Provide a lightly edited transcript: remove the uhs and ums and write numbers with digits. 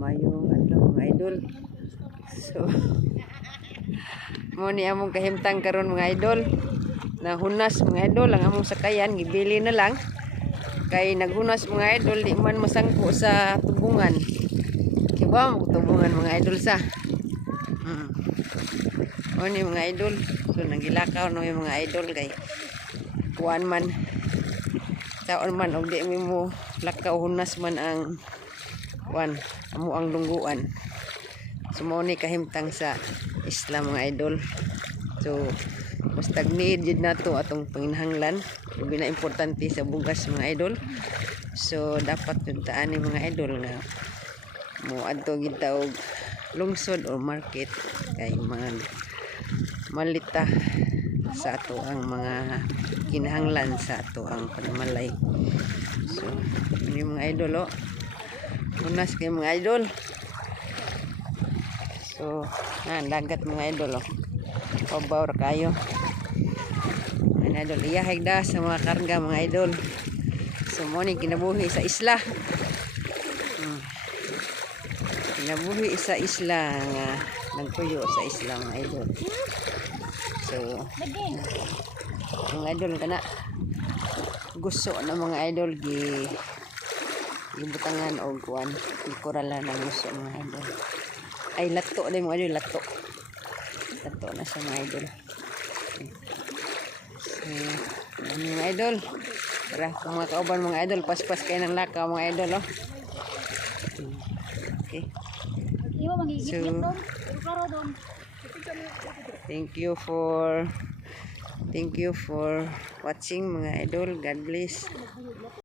Mayong mga idol. So mo ni among kahimtang karon mga idol. Nahunas mga idol ang among sakayan, gibili na lang. Kay naghunas mga idol, di man masangko sa tubungan. Kiba mo tubungan mga idol sa. O ni mga idol. So nagilakaw na yung mga idol kay kuan man. Taon man og di mo lakaw hunas man ang kuan amo ang lungguan. So mo ni kahimtang sa Islam mga idol. So basta need jud nato atong panginahanglan, labi na importante sa bugas mga idol. So dapat jud taan ni mga idol nga mo adto gid ta og lungsod o market kay mga malita sa ato ang mga kinahanglan sa ato ang panamalay. So ini mga idol unas kay mga idol. So dagat mga idol pabaw kayo mga idol, iyahig da sa mga karga mga idol. So mo ni kinabuhi sa isla, kinabuhi sa isla nga nagpuyo sa isla mga idol. So mga idol kana gusto na mga idol gibutangan og kuan ikuralan ng gusto mga idol. Ay lato din mga idol, lato na sa mga idol. So mga idol, tara mga kauban mga idol, paspas kayo ng lakaw mga idol okay. So thank you for watching mga idol. God bless.